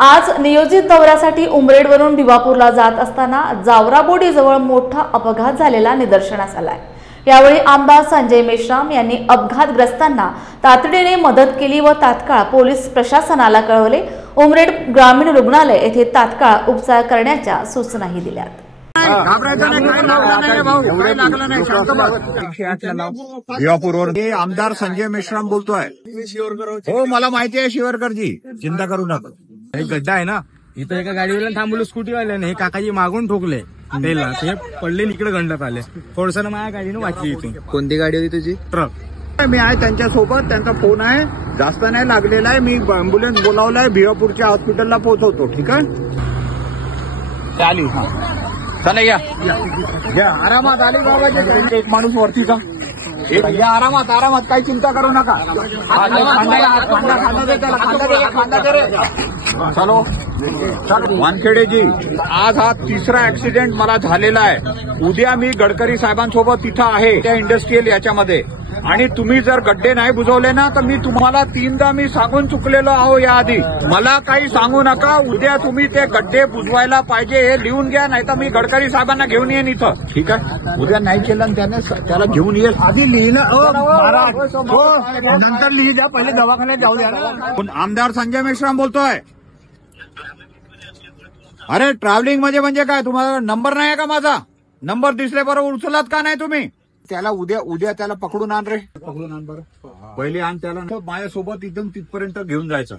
आज नियोजित दौऱ्यासाठी उमरेडवरून भिवापूरला जात असताना जावराबोडीजवळ मोठा अपघात झालेला निदर्शनास आलाय। यावेळी आमदार संजय मेश्राम यांनी अपघातग्रस्तांना तातडीने मदत केली व तात्काळ पोलीस प्रशासनाला कळवले। उमरेड ग्रामीण रुग्णालय येथे तात्काळ उपचार करण्याच्या सूचनाही दिल्यात। भिवापूरवर आमदार संजय मेश्राम बोलतोय। हो, मला माहिती आहे शिवरकरजी, चिंता करू नका। एक गड्डा आहे ना, इथं एका गाडीवाला थांबवलं, स्कूटीवाल्याने हे काकाजी मागून ठोकले तेला, ते पडले इकडे गंडात आले। थोडसं माझ्या गाडीनं वाचली इथून। कोणती गाडी होती तुझी? ट्रक। मी आहे त्यांच्यासोबत, त्यांचा फोन आहे, जास्त नाही लागलेला आहे। मी अँब्युलन्स बोलावलाय, भिवापूरच्या हॉस्पिटलला पोहोचवतो। ठीक आहे, चालू। चला या आरामात आली बाबा। एक माणूस वरती का या, आरामात आरामात, काही चिंता करू नका। चलो वानखेडेजी, आज हा तिसरा ऍक्सिडेंट मला झालेला आहे। उद्या मी गडकरी साहेबांसोबत तिथं आहे त्या इंडस्ट्रियल याच्यामध्ये, आणि तुम्ही जर गड्डे नाही बुजवले ना तर मी तुम्हाला 3दा मी सांगून चुकलेलो आहो याआधी। मला काही सांगू नका, उद्या तुम्ही ते गड्डे बुजवायला पाहिजे हे लिहून घ्या, नाही तर मी गडकरी साहेबांना घेऊन येईन इथं। ठीक आहे, उद्या नाही केलं आणि त्याला घेऊन येईल। आधी लिहिलं नंतर लिहि द्या, पहिले दवाखान्यात जाऊ द्या। आमदार संजय मेश्राम बोलतोय। अरे ट्रॅव्हलिंग म्हणजे काय, तुम्हाला नंबर नाही आहे का माझा? नंबर दिसले बरोबर उचलत का नाही तुम्ही? त्याला उद्या त्याला पकडून आण रे, पकडून आण बरं, पहिले आण त्याला, माझ्यासोबत इथून तिथपर्यंत घेऊन जायचं।